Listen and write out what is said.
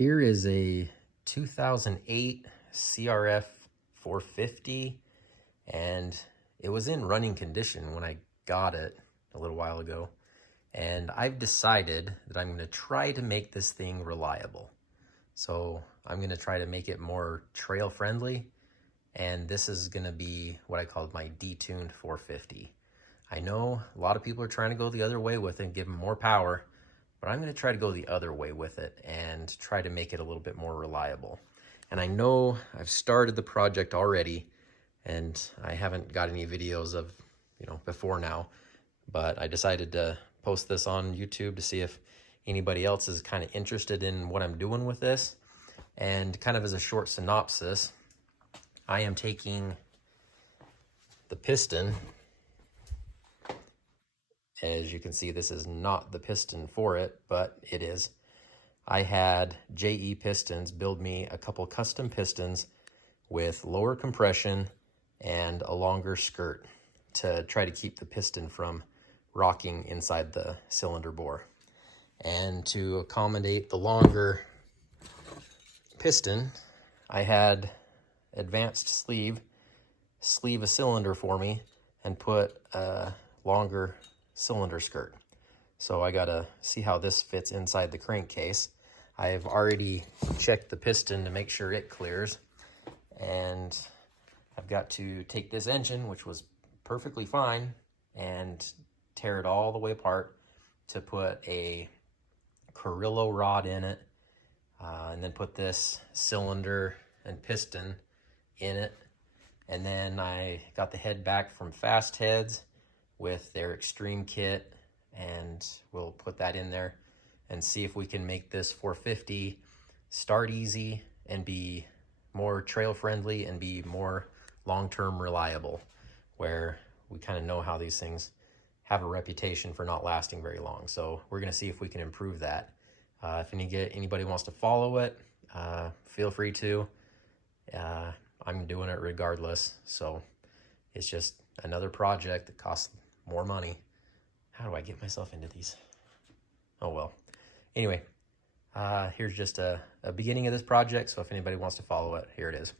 Here is a 2008 CRF450, and it was in running condition when I got it a little while ago. And I've decided that I'm going to try to make this thing reliable. So I'm going to try to make it more trail friendly. And this is going to be what I call my detuned 450. I know a lot of people are trying to go the other way with it and give them more power, but I'm going to try to go the other way with it and try to make it a little bit more reliable. And I know I've started the project already, and I haven't got any videos of, before now, but I decided to post this on YouTube to see if anybody else is kind of interested in what I'm doing with this. And kind of as a short synopsis, I am taking the piston. As you can see, this is not the piston for it, but it is. I had JE Pistons build me a couple custom pistons with lower compression and a longer skirt to try to keep the piston from rocking inside the cylinder bore. And to accommodate the longer piston, I had Advanced sleeve a cylinder for me and put a longer cylinder skirt. So I gotta see how this fits inside the crankcase. I've already checked the piston to make sure it clears, and I've got to take this engine, which was perfectly fine, and tear it all the way apart to put a Carrillo rod in it, and then put this cylinder and piston in it. And then I got the head back from Fast Heads with their Extreme kit, and we'll put that in there and see if we can make this 450 start easy and be more trail friendly and be more long-term reliable, where we kind of know how these things have a reputation for not lasting very long. So we're going to see if we can improve that. If anybody wants to follow it, feel free to. I'm doing it regardless, so it's just another project that costs more money. How do I get myself into these? Oh well. Anyway, here's just a beginning of this project, so if anybody wants to follow it, here it is.